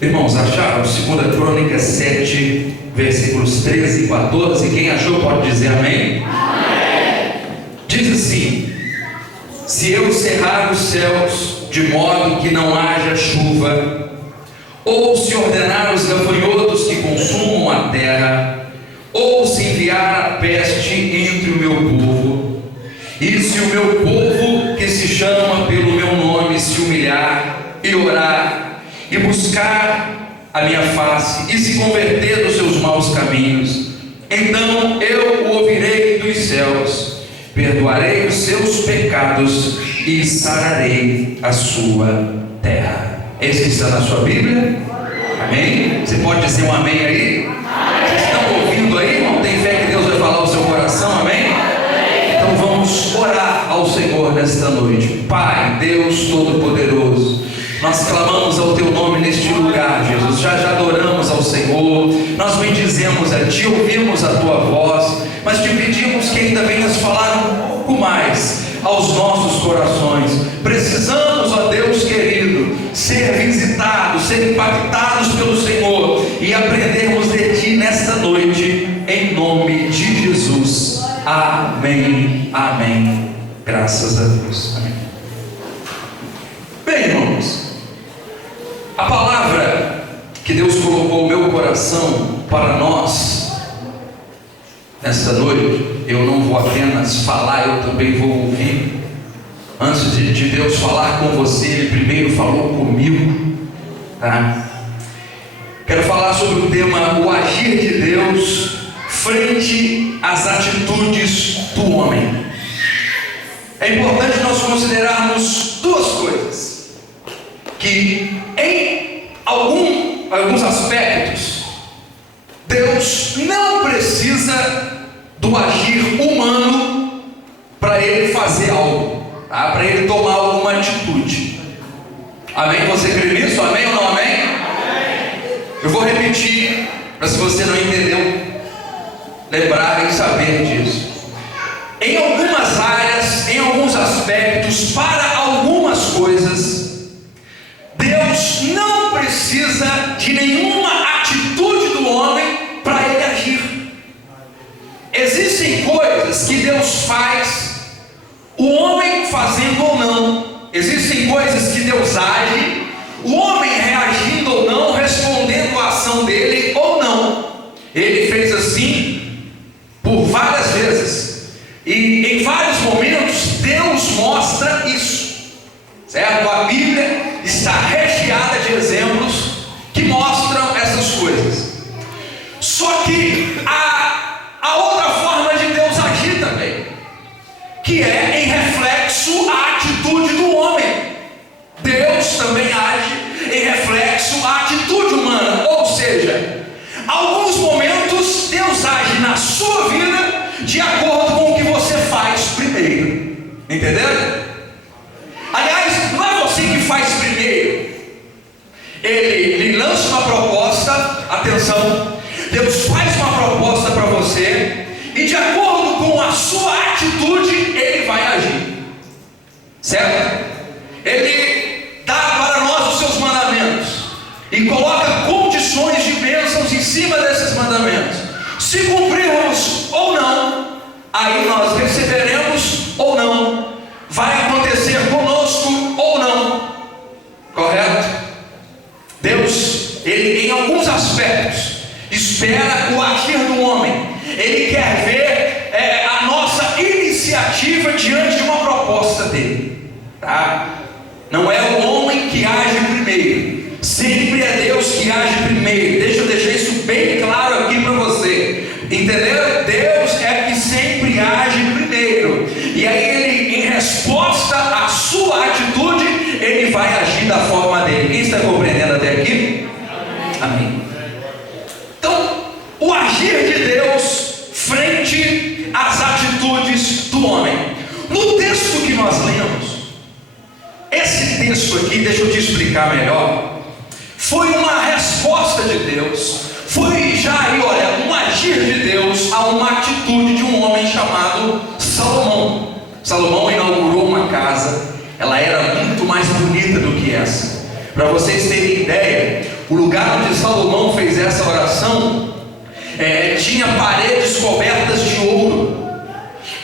Irmãos, acharam? 2 Crônicas 7, versículos 13 e 14. Quem achou pode dizer amém? Amém. Diz assim: se eu cerrar os céus de modo que não haja chuva, ou se ordenar os gafanhotos que consumam a terra, ou se enviar a peste entre o meu povo, e se o meu povo que se chama pelo meu nome se humilhar e orar e buscar a minha face e se converter dos seus maus caminhos, então eu o ouvirei dos céus, perdoarei os seus pecados e sararei a sua terra. Esse que está na sua Bíblia? Amém? Você pode dizer um amém aí? Vocês estão ouvindo aí, irmão? Tem fé que Deus vai falar ao seu coração? Amém? Então vamos orar ao Senhor nesta noite. Pai, Deus Todo-Poderoso, nós clamamos ao Teu nome neste lugar, Jesus. Já adoramos ao Senhor, nós bendizemos a Ti, ouvimos a Tua voz, mas Te pedimos que ainda venhas falar um pouco mais aos nossos corações. Precisamos, ó Deus querido, ser visitados, ser impactados pelo Senhor e aprendermos de Ti nesta noite, em nome de Jesus. Amém, amém. Graças a Deus. Amém. Bem, irmãos, a palavra que Deus colocou no meu coração para nós nesta noite, eu não vou apenas falar, eu também vou ouvir. Antes de Deus falar com você, Ele primeiro falou comigo, tá? Quero falar sobre o tema: o agir de Deus frente às atitudes do homem. É importante nós considerarmos duas coisas, que em alguns aspectos Deus não precisa do agir humano para Ele fazer algo, tá? Para Ele tomar alguma atitude. Amém? Você crê nisso? Amém ou não amém? Amém. Eu vou repetir, para, se você não entendeu, lembrar e saber disso. Em algumas áreas, em alguns aspectos, para algumas coisas, Deus não precisa de nenhuma atitude do homem para Ele agir. Existem coisas que Deus faz, o homem fazendo ou não. Existem coisas que Deus age, o homem reagindo ou não, respondendo à ação dele ou não. Ele fez assim por várias vezes, e em vários momentos Deus mostra isso, certo? A Bíblia está recheada de exemplos que mostram essas coisas. Só que há outra forma de Deus agir também, que é em reflexo à atitude do homem. Deus também age em reflexo à atitude humana, ou seja, alguns momentos Deus age na sua vida de acordo com o que você faz primeiro. Entenderam? Aliás, não é você que faz primeiro. Ele lança uma proposta, atenção, Deus faz uma proposta para você, e de acordo com a sua atitude, Ele vai agir, certo? Ele dá para nós os seus mandamentos e coloca condições de bênçãos em cima desses mandamentos. Se cumprirmos ou não, aí nós receberemos ou não, vai acontecer conosco ou não, correto? Deus, Ele em alguns aspectos espera o agir do homem. Ele quer ver a nossa iniciativa diante de uma proposta dele, tá? Não é o homem que age primeiro, sempre é Deus que age primeiro. Deixa eu deixar isso bem claro aqui para você, entenderam? Deus é que sempre age primeiro, e aí Ele, em resposta à sua atitude, Ele vai agir da forma dele. Quem está compreendendo até aqui? Amém. Então, o agir de Deus frente às atitudes do homem. No texto que nós lemos, esse texto aqui, deixa eu te explicar melhor, foi uma resposta de Deus, foi já aí, olha, um agir de Deus a uma atitude de um homem chamado Salomão. Salomão inaugurou uma casa, ela era muito mais bonita do que essa. Para vocês terem ideia, O lugar onde Salomão fez essa oração tinha paredes cobertas de ouro,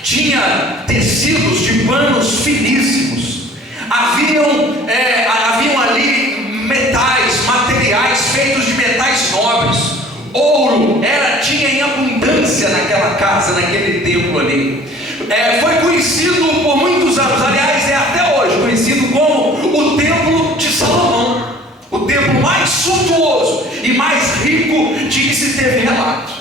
tinha tecidos de panos finíssimos, haviam ali materiais feitos de metais nobres. Ouro tinha em abundância naquela casa, naquele templo ali. Foi conhecido por muitos anos, aliás, é até hoje conhecido como o Templo de Salomão, o templo mais suntuoso e mais rico de que se teve relato.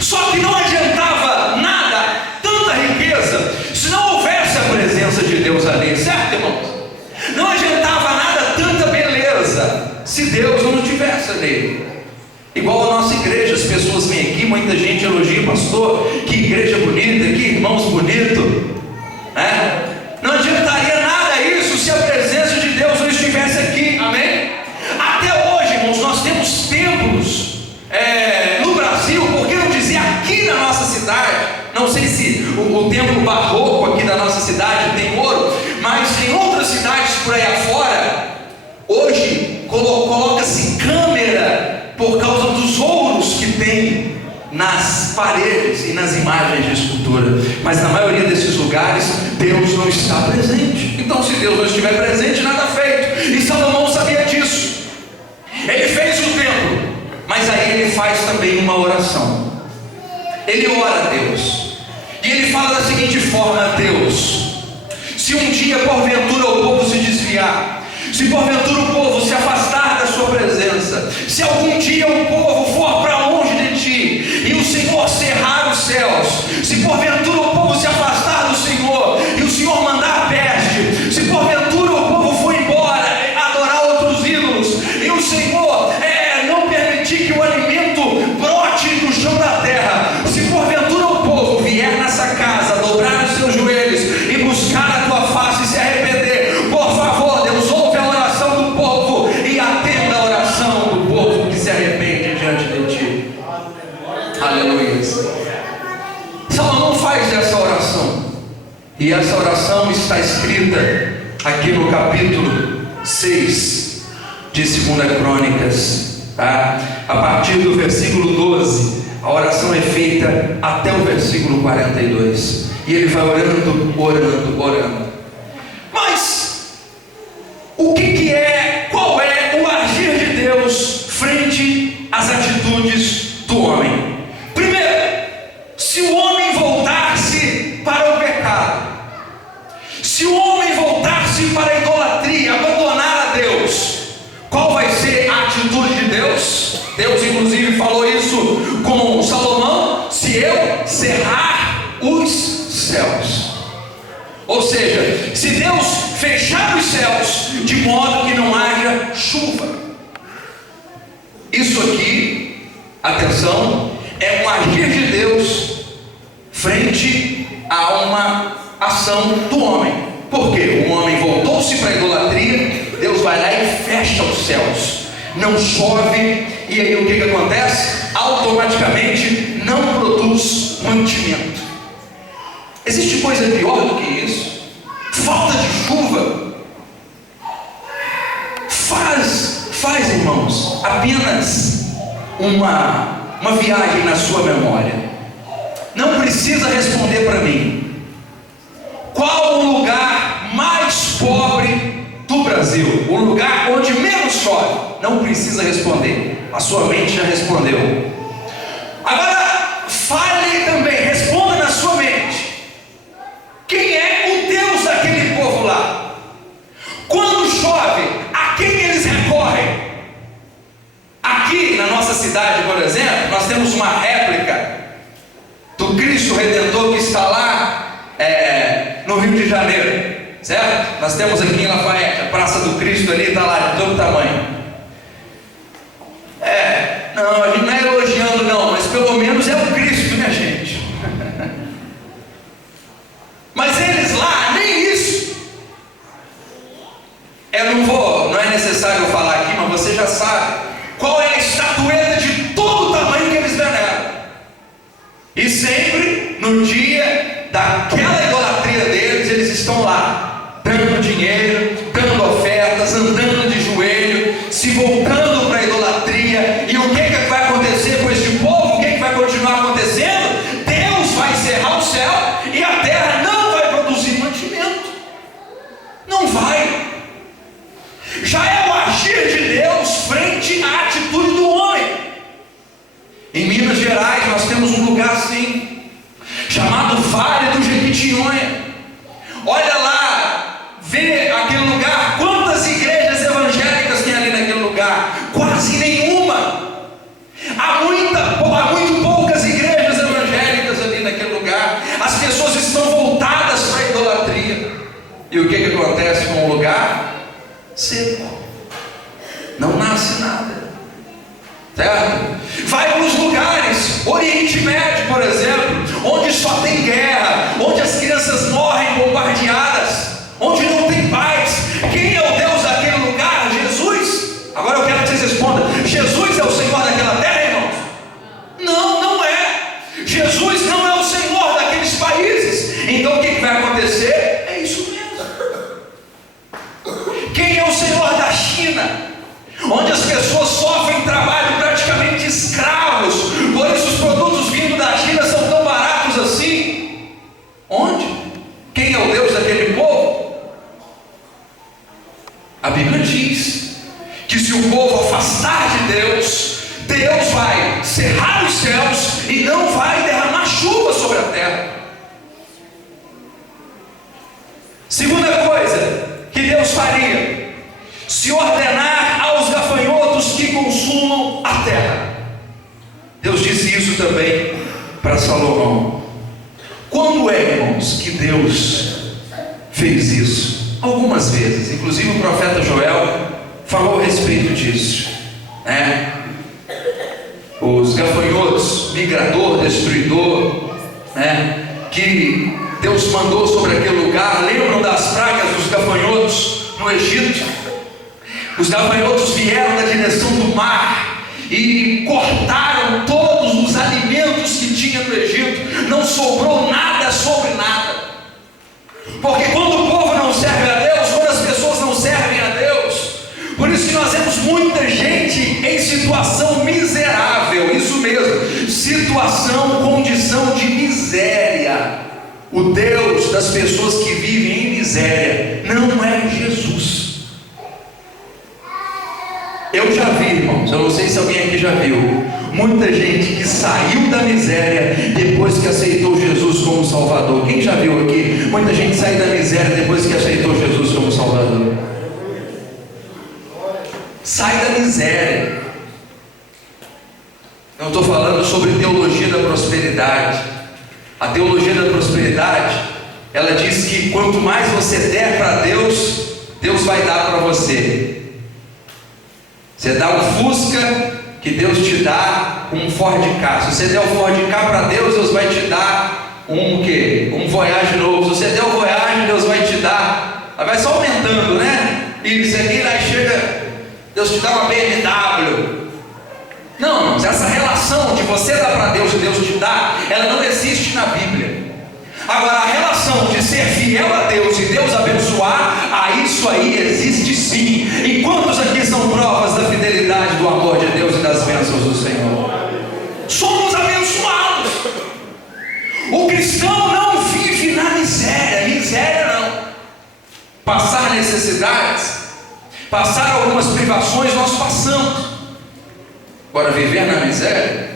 Só que não adiantava nada, tanta riqueza, se não houvesse a presença de Deus ali, certo, irmãos? Não adiantava nada, tanta beleza, se Deus não estivesse ali. Igual a nossa igreja, as pessoas vêm aqui, muita gente elogia, pastor, que igreja bonita, que irmãos bonitos, né? Não adiantaria nada isso se a presença de Deus não estivesse aqui, amém? Até hoje, irmãos, nós temos templos no Brasil, por que não dizer aqui na nossa cidade? Não sei se o templo barroco aqui da nossa cidade tem ouro, mas em outras cidades por aí afora, hoje coloca-se câmera por causa dos ouros que tem nas paredes e nas imagens de escultura. Mas na maioria desses lugares, Deus não está presente. Então, se Deus não estiver presente, nada feito. E Salomão sabia disso. Ele fez o templo, mas aí ele faz também uma oração. Ele ora a Deus, e ele fala da seguinte forma: Deus, se um dia porventura o povo se desviar, se porventura o povo se afastar da sua presença, se algum dia o povo for para longe de ti, e o Senhor cerrar os céus, se porventura o povo se afastar do Senhor, e o Senhor mandar peste, se porventura o povo for embora adorar outros ídolos, e o Senhor não permitir que o alimento brote do chão da terra, se porventura o povo vier nessa casa, dobrar os seus joelhos e buscar a tua face e se arrepender, por favor, Deus, ouve a oração do povo e atenda a oração do povo que se arrepende diante de ti. Aleluia. Salomão faz essa oração, e essa oração está escrita aqui no capítulo 6 de 2 Crônicas, tá? A partir do versículo 12, a oração é feita até o versículo 42, e ele vai orando. Mas qual é o agir de Deus frente às atitudes do homem? Primeiro, se o homem voltar-se para o pecado, se o homem voltar-se para a idolatria, abandonar a Deus, qual vai ser a atitude de Deus? Deus inclusive falou isso com Salomão: se eu cerrar os céus. Ou seja, se Deus fechar os céus de modo que não haja chuva. Isso aqui, atenção, é um agir de Deus frente a uma ação do homem. Por quê? O homem voltou-se para a idolatria, Deus vai lá e fecha os céus, não chove, e aí o que acontece? Automaticamente não produz mantimento. Existe coisa pior do que isso? Falta de chuva. Faz, irmãos, apenas uma viagem na sua memória. Não precisa responder para mim. Qual o lugar mais pobre do Brasil? O lugar onde menos chove? Não precisa responder. A sua mente já respondeu. Agora, fale também, responda na sua mente. Quem é o Deus daquele povo lá? Quando chove, a quem eles recorrem? Aqui na nossa cidade, por exemplo, nós temos uma réplica do Cristo Redentor que está lá no Rio de Janeiro, certo? Nós temos aqui em Lafayette, a Praça do Cristo ali está lá de todo tamanho. Não, a gente não é elogiando não, mas pelo menos é o Cristo, minha gente. Mas eles lá, nem isso. Não é necessário eu falar aqui, mas você já sabe qual é a estatueta de todo o tamanho que eles veneram. E sempre no dia daquela idolatria deles, eles estão lá, dando dinheiro, dando ofertas, andando de joelho, se voltando para a idolatria agir de Deus frente à atitude do homem. Em Minas Gerais nós temos um lugar assim, chamado Vale do Jequitinhonha. Olha lá, vê aquele lugar, quantas igrejas evangélicas tem ali naquele lugar? Quase nenhuma. Há muito poucas igrejas evangélicas ali naquele lugar. As pessoas estão voltadas para a idolatria. E o que acontece com o lugar? Seco. Não nasce nada. Certo? Vai para os lugares, Oriente Médio, por exemplo, onde só tem guerra, onde as crianças morrem bombardeadas, onde não tem paz. Quem é o Deus daquele lugar? Jesus. Agora eu quero que vocês respondam: Jesus é o Senhor daquela terra, irmãos? Não, não é. Jesus não é o Senhor daqueles países. Então o que vai acontecer? É isso mesmo. Quem é o Senhor da China, onde as pessoas sofrem trabalho praticamente escravos, por isso os produtos vindo da China são tão baratos assim? Onde? Quem é o Deus daquele povo? A Bíblia diz que se o povo afastar de Deus, Deus vai cerrar os céus e não vai derramar chuva sobre a terra. Segunda coisa que Deus faria: se ordenar aos gafanhotos que consumam a terra. Deus disse isso também para Salomão. Quando é, irmãos, que Deus fez isso? Algumas vezes, inclusive o profeta Joel falou a respeito disso, né? Os gafanhotos, migrador, destruidor, né? Que Deus mandou sobre aquele lugar. Lembram das pragas dos gafanhotos no Egito? Os gafanhotos vieram na direção do mar e cortaram todos os alimentos que tinha no Egito. Não sobrou nada sobre nada. Porque quando o povo não serve a Deus, quando as pessoas não servem a Deus, por isso que nós vemos muita gente em situação miserável. Isso mesmo, situação, condição de miséria. O Deus das pessoas que vivem em miséria não é Jesus. Eu já vi, irmãos, eu não sei se alguém aqui já viu, muita gente que saiu da miséria depois que aceitou Jesus como Salvador. Quem já viu aqui? Muita gente saiu da miséria depois que aceitou Jesus como Salvador. Sai da miséria. Eu estou falando sobre teologia da prosperidade. A teologia da prosperidade, ela diz que quanto mais você der para Deus, Deus vai dar para você. Você dá um Fusca, que Deus te dá um Ford Ka. Se você der o Ford Ka para Deus, Deus vai te dar um quê? Um Voyage novo. Se você der o Voyage, Deus vai te dar. Vai só aumentando, né? Isso aqui, lá chega, Deus te dá uma BMW. Não, essa relação de você dar para Deus e Deus te dá, ela não existe na Bíblia. Agora, a relação de ser fiel a Deus e Deus abençoar, isso aí existe sim. E quantos aqui são provas da fidelidade, do amor de Deus e das bênçãos do Senhor? Somos abençoados. O cristão não vive na miséria. Miséria não. Passar necessidades, passar algumas privações, nós passamos. Agora, viver na miséria,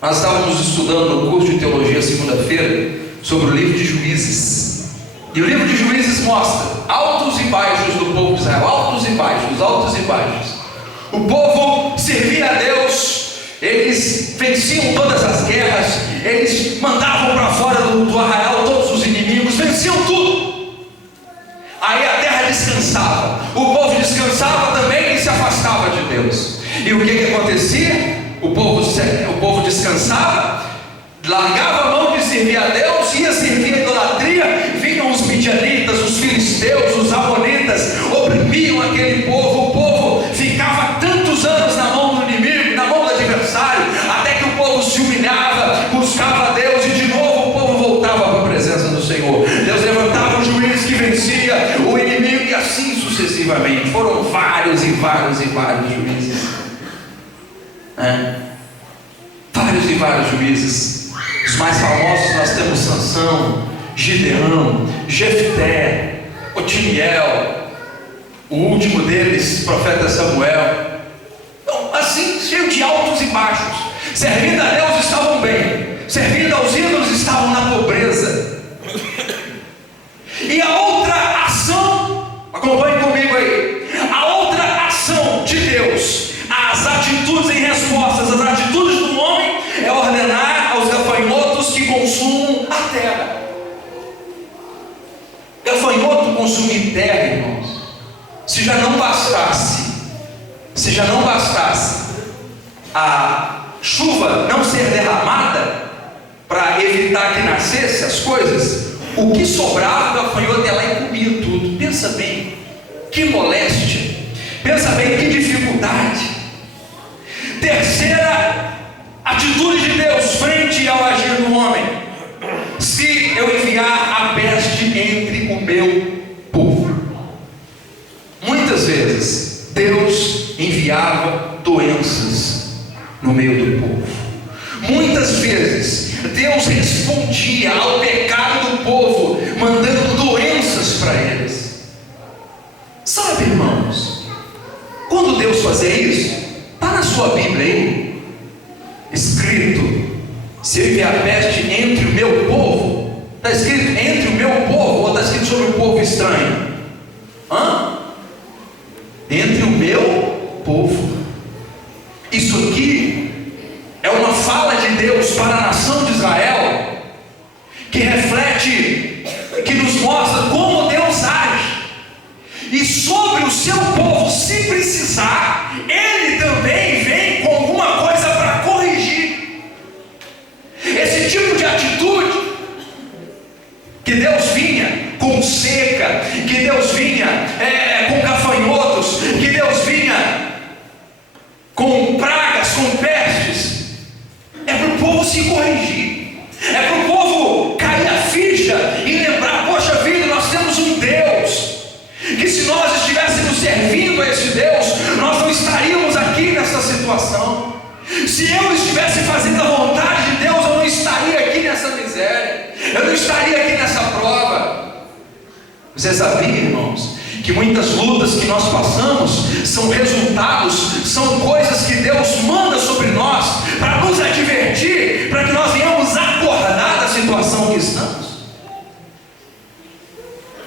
nós estávamos estudando no curso de teologia segunda-feira sobre o livro de Juízes. E o livro de Juízes mostra altos e baixos do povo de Israel, altos e baixos, altos e baixos. O povo servia a Deus, eles venciam todas as guerras, eles mandavam para fora do arraial todos os inimigos, venciam tudo. Aí a terra descansava, o povo descansava também e se afastava de Deus. E o que acontecia? O povo descansava, largava a mão de servir a Deus, ia servir a idolatria. Vinham os midianitas, os filisteus, os amonitas, oprimiam aquele povo. O povo ficava tantos anos na mão do inimigo, na mão do adversário, até que o povo se humilhava, buscava a Deus e de novo o povo voltava para a presença do Senhor. Deus levantava um juiz que vencia o inimigo e assim sucessivamente. Foram vários e vários e vários juízes. Vários e vários juízes. Os mais famosos nós temos Sansão, Gideão, Jefté, Otiniel, o último deles, profeta Samuel. Então, assim, cheio de altos e baixos. Servindo a Deus estavam bem, servindo aos ídolos estavam na pobreza. E a outra ação, acompanhe comigo aí, a outra ação de Deus, as atitudes em respostas às atitudes do homem, é ordenar aos gafanhotos que consumam a terra. Gafanhoto consumir terra, irmãos, se já não bastasse a chuva não ser derramada para evitar que nascesse as coisas, o que sobrava, o gafanhoto ia lá e comia tudo. Pensa bem, que moléstia, pensa bem, que dificuldade. Terceira atitude de Deus frente ao agir do homem: se eu enviar a peste entre o meu povo. Muitas vezes Deus enviava doenças no meio do povo. Muitas vezes Deus respondia ao pecado do povo, mandando doenças para eles. Sabe, irmãos, quando Deus fazia isso, está na sua Bíblia aí, escrito: se eu enviar a peste entre o meu povo. Está escrito entre o meu povo ou está escrito sobre o povo estranho? Entre o meu povo. Isso aqui é uma fala de Deus para a nação de Israel, que reflete, que nos mostra como Deus age. E sobre o seu povo, se precisar, Ele também vem com alguma coisa para corrigir. Esse tipo de atitude, que Deus vinha com seca, que Deus vinha com gafanhotos, que Deus vinha com pragas, com pestes, é para o povo se corrigir, é para o povo cair a ficha e lembrar: poxa vida, nós temos um Deus, que se nós estivéssemos servindo a esse Deus, nós não estaríamos aqui nessa situação. Se eu estivesse fazendo a vontade de Deus, eu não estaria aqui nessa miséria, eu não estaria aqui nessa prova. Você sabia, irmãos, que muitas lutas que nós passamos são resultados, são coisas que Deus manda sobre nós para nos advertir, para que nós venhamos acordar da situação que estamos?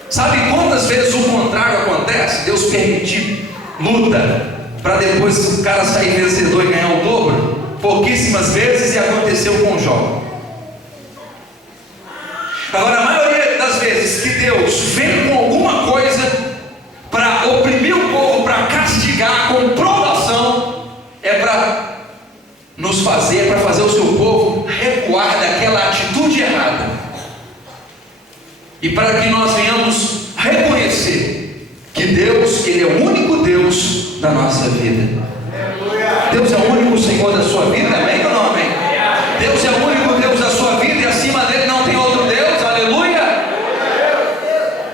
Sabe quantas vezes o contrário acontece? Deus permitir luta para depois o cara sair vencedor e ganhar o dobro? Pouquíssimas vezes, e aconteceu com Jó. Agora, a maioria das vezes que Deus vem com alguma coisa para oprimir o povo, para castigar com provação, é para nos fazer, para fazer o seu povo recuar daquela atitude errada, e para que nós venhamos reconhecer que Deus, Ele é o único Deus da nossa vida. Deus é o único Senhor da sua vida, amém ou não amém? Deus é o único Deus da sua vida, e acima dele não tem outro Deus, aleluia.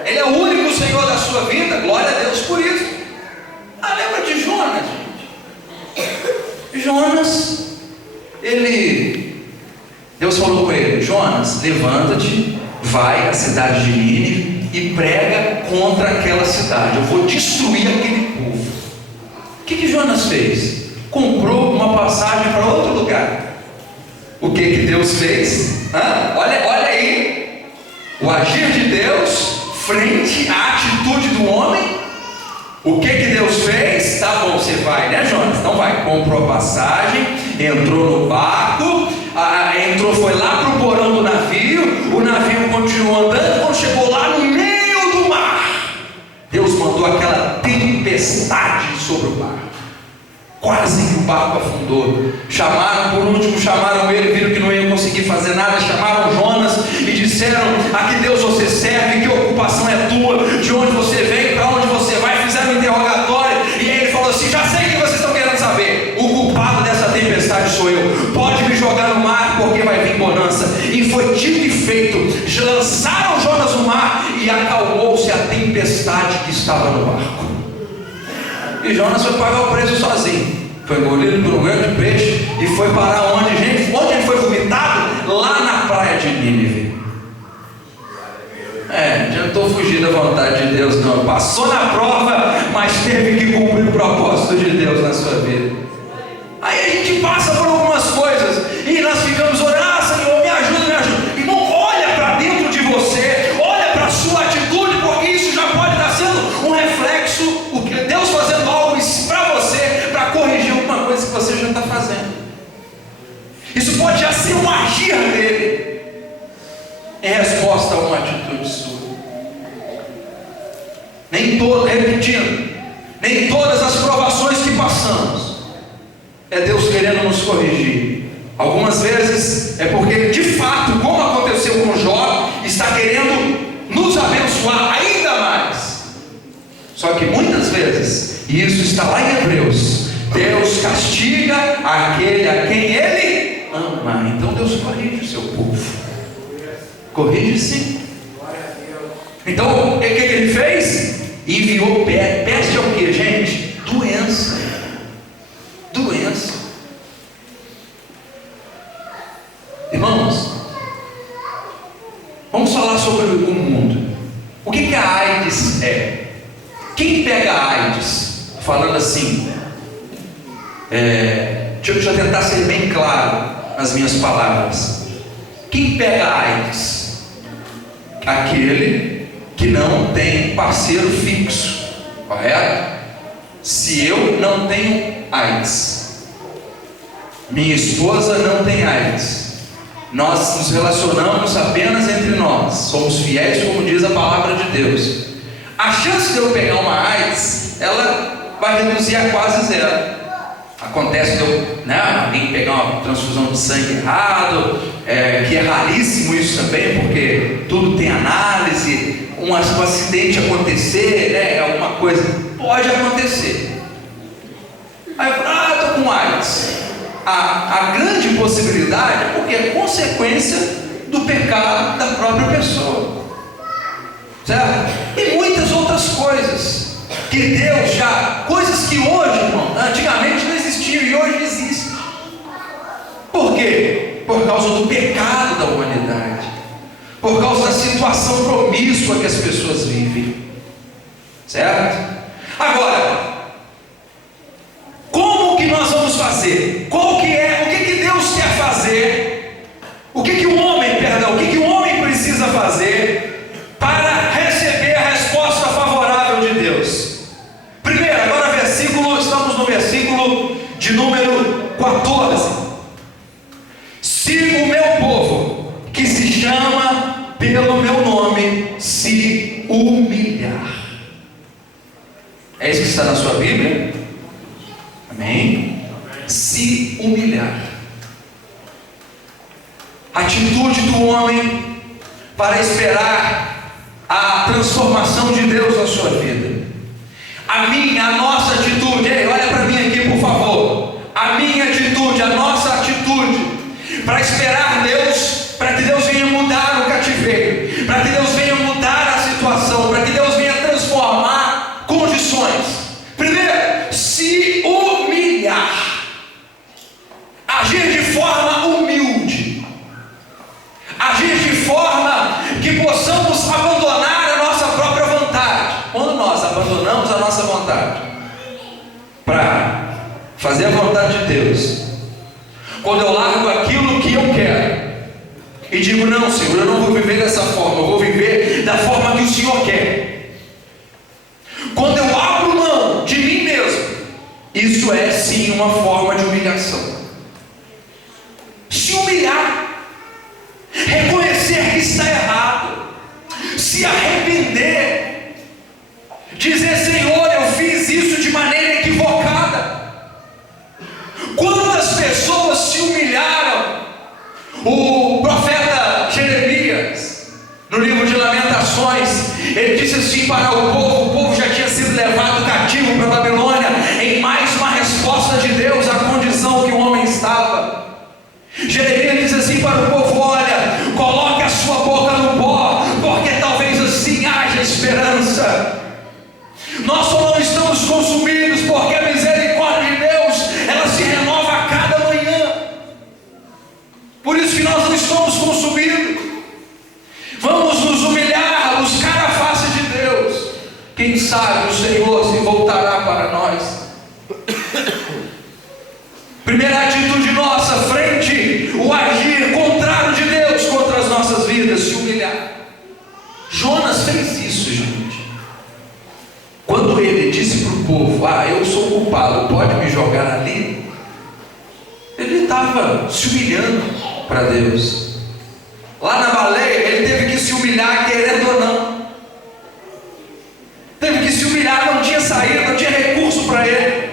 Ele é o único Senhor da sua vida, glória a Deus por isso. Lembra de Jonas, gente? Jonas, Deus falou com ele: Jonas, levanta-te, vai à cidade de Nínive e prega contra aquela cidade, eu vou destruir aquele povo. O que Jonas fez? Comprou uma passagem para outro lugar. O que Deus fez? Olha aí o agir de Deus frente à atitude do homem. O que Deus fez? Tá bom, você vai, né, Jonas? Então vai. Comprou a passagem, entrou no barco, foi lá para o porão do navio, o navio continuou andando. Quando chegou lá no meio do mar, Deus mandou aquela tempestade sobre o barco, quase que o barco afundou. Por último chamaram ele, viram que não iam conseguir fazer nada, chamaram Jonas e disseram: a que Deus você serve, que ocupação é tua, de onde você vem, para onde você vai? Fizeram um interrogatório, e aí ele falou assim: já sei o que vocês estão querendo saber, o culpado dessa tempestade sou eu, pode me jogar no mar, porque vai vir bonança. E foi dito e feito, lançaram Jonas no mar, e acalmou-se a tempestade que estava no barco. E Jonas foi pagar o preço sozinho, foi engolido por um grande peixe e foi parar onde, gente? Onde ele foi vomitado? Lá na praia de Nínive. Diante tentou fugir da vontade de Deus, não. Passou na prova, mas teve que cumprir o propósito de Deus na sua vida. Aí a gente passa por algumas coisas e nós ficamos orando: ah, Senhor, me ajuda, me ajuda. Irmão, olha para dentro de você, olha para a sua atitude, porque isso já pode estar sendo um reflexo, o que Deus fazendo algo para você, para corrigir alguma coisa que você já está fazendo. Isso pode já ser um agir dele em resposta a uma atitude sua. Repetindo, nem todas as provações que passamos é Deus querendo nos corrigir. Algumas vezes é porque, de fato, como aconteceu com Jó, está querendo nos abençoar ainda mais. Só que muitas vezes, e isso está lá em Hebreus, Deus castiga aquele a quem Ele ama. Então Deus corrige o seu povo. Corrige sim. Então o que Ele fez? Enviou peste. Peste é o que, gente? Doença. Doença. Irmãos, vamos falar sobre o mundo. O que a AIDS é? Quem pega a AIDS? Falando assim, deixa eu tentar ser bem claro nas minhas palavras. Quem pega a AIDS? Aquele que não tem parceiro fixo, correto? Se eu não tenho AIDS, minha esposa não tem AIDS, nós nos relacionamos apenas entre nós, somos fiéis, como diz a palavra de Deus, a chance de eu pegar uma AIDS, ela vai reduzir a quase zero. Acontece de eu, alguém pegar uma transfusão de sangue errado, que é raríssimo isso também, porque tudo tem análise. Um acidente acontecer, alguma coisa, pode acontecer. Aí eu falo, estou com AIDS. A grande possibilidade é porque é consequência do pecado da própria pessoa, certo? E muitas outras coisas que Deus já, coisas que hoje, irmão, antigamente não existiam e hoje existem. Por quê? Por causa do pecado da humanidade, por causa da situação promíscua que as pessoas vivem, certo? Agora, como que nós vamos fazer? O que Deus quer fazer? O que o homem precisa fazer para receber a resposta favorável de Deus? Primeiro, agora estamos no versículo de número 14. Se o meu povo, que se chama pelo meu nome, se humilhar. É isso que está na sua Bíblia? Amém? Se humilhar. Atitude do homem para esperar a transformação de Deus na sua vida. A nossa atitude, olha para mim aqui por favor. A minha atitude, a nossa atitude para esperar Deus, para que Deus venha mudar o cativeiro, para que Deus venha mudar a situação, para que Deus venha transformar condições. Primeiro, se humilhar, agir de forma humilde, agir de forma que possamos abandonar a nossa própria vontade. Quando nós abandonamos a nossa vontade para fazer a vontade de Deus, quando eu largo aquilo que eu quero e digo, não, Senhor, eu não vou viver dessa forma, eu vou viver da forma que o Senhor quer. Quando eu abro mão de mim mesmo, isso é sim uma forma de humilhação. Se humilhar, reconhecer que está errado, se arrepender, dizer, Senhor, eu fiz isso de maneira equivocada. Quantas pessoas se humilharam? O profeta Jeremias, no livro de Lamentações, ele disse assim para o povo já tinha sido levado cativo para a Babilônia, em mais uma resposta de Deus à condição que o homem estava. Jeremias diz assim para o povo, olha, coloque a sua boca no pó, porque talvez assim haja esperança. Nós só não estamos consumidos porque a misericórdia de Deus, ela se renova a cada manhã. Por isso que nós não estamos consumidos. Vamos nos humilhar, buscar a face Primeira atitude nossa frente o agir contrário de Deus contra as nossas vidas, se humilhar. Jonas fez isso, gente. Quando ele disse para o povo: eu sou culpado, pode me jogar ali, ele estava se humilhando para Deus. Lá na baleia ele teve que se humilhar, querendo ou não. Teve que se humilhar, não tinha saída, não tinha recurso para ele.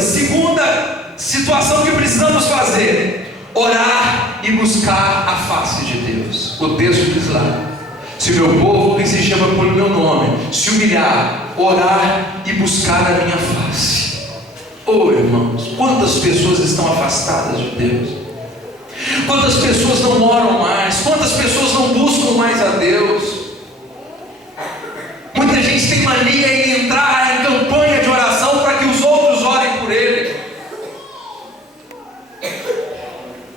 Segunda situação que precisamos fazer: orar e buscar a face de Deus. O texto diz lá: se o meu povo, que se chama pelo meu nome, se humilhar, orar e buscar a minha face. Oh, irmãos, quantas pessoas estão afastadas de Deus? Quantas pessoas não oram mais? Quantas pessoas não buscam mais a Deus? Muita gente tem mania em entrar em campanha de oração para que os outros orem por ele.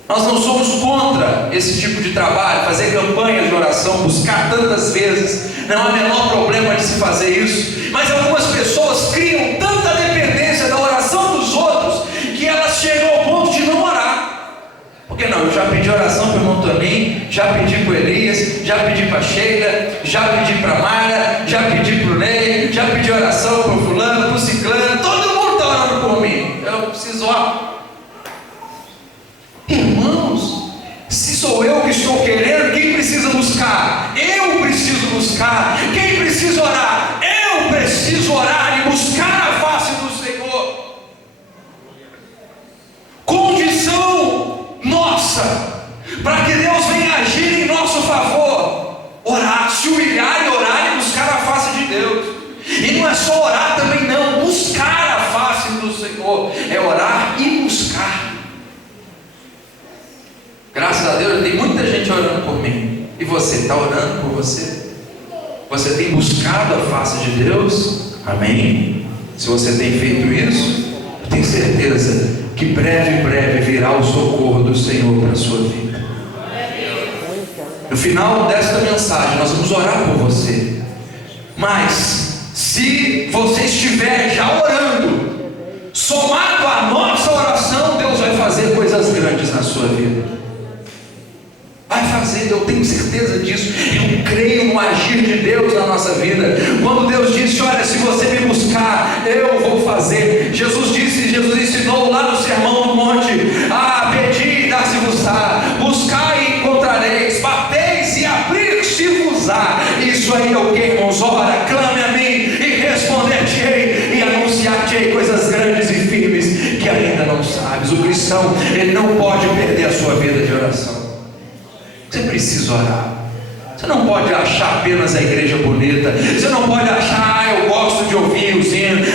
Nós não somos contra esse tipo de trabalho, fazer campanhas de oração, buscar tantas vezes, não há o menor problema de se fazer isso. Mas algumas pessoas criam tanta dependência da oração dos outros que elas chegam ao ponto de não orar. Porque não, eu já pedi oração para o irmão Toninho, já pedi para o Elias, já pedi para a Sheila, já pedi para a Mara, já pedi para o Ney, já pedi oração para o fulano, para o ciclano, todo mundo está orando por mim, eu preciso orar. Irmãos, se sou eu que estou querendo, quem precisa buscar? Eu preciso buscar. Quem precisa orar? Eu preciso orar e buscar a face do Senhor. Condição nossa para que Deus venha agir em nosso favor: orar, se humilhar e orar e buscar a face de Deus. E não é só orar também não, buscar a face do Senhor é orar e buscar. Graças a Deus, tem muita gente orando por mim. E você está orando por você? Você tem buscado a face de Deus? Amém? Se você tem feito isso, eu tenho certeza que breve virá o socorro do Senhor para a sua vida. No final desta mensagem, nós vamos orar por você. Mas, se você estiver já orando, somado à nossa oração, Deus vai fazer coisas grandes na sua vida. Vai fazer, eu tenho certeza disso. Eu creio no agir de Deus na nossa vida. Quando Deus disse: olha, se você me buscar, eu vou fazer. Jesus ensinou lá no Sermão do Monte: pedi e dar-se-vos-á, buscai e encontrareis, bateis e abrir-se-vos-á. Isso aí é o que, irmãos? Ora, clame a mim e responder-te-ei e anunciar-te-ei coisas grandes e firmes que ainda não sabes. O cristão, ele não pode perder a sua vida de oração. Você precisa orar. Você não pode achar apenas a igreja bonita. Você não pode achar: eu gosto de ouvir os hinos,